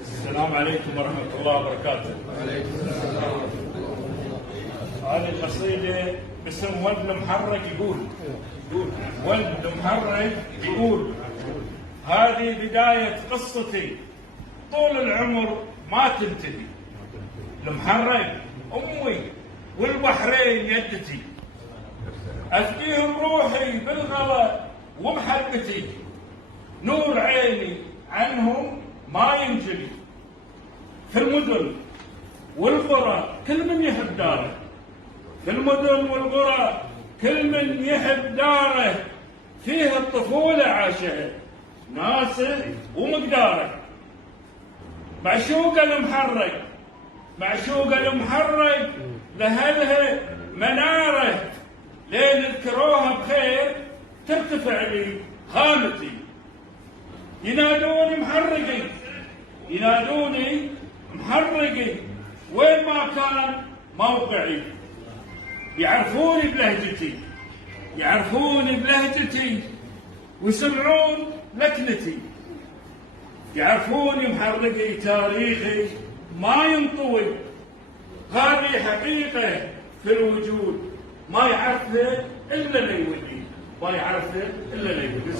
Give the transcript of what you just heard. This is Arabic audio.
السلام عليكم ورحمة الله وبركاته. هذه القصيدة باسم ولد المحرك يقول ولد المحرك يقول: هذه بداية قصتي طول العمر ما تنتهي. المحرك أمي والبحرين يدتي، أفديهم روحي بالغلا ومحبتي، نور عيني عنهم ما ينجلي. في المدن والقرى كل من يحب داره، في المدن والقرى كل من يحب داره، فيها الطفولة عاشها ناسه ومقداره. معشوقة المحرك، معشوقة المحرك لهلها مناره، لين اذكروها بخير ترتفع لي خامتي. ينادوني محرقي، ينادوني محرقي، وين ما كان موقعي. يعرفوني بلهجتي، يعرفوني بلهجتي، ويسمعون لكنتي. يعرفوني محرقي تاريخي ما ينطوي، هذه حقيقة في الوجود ما يعرفها إلا اللي يولي، ما يعرفها إلا اللي يولي.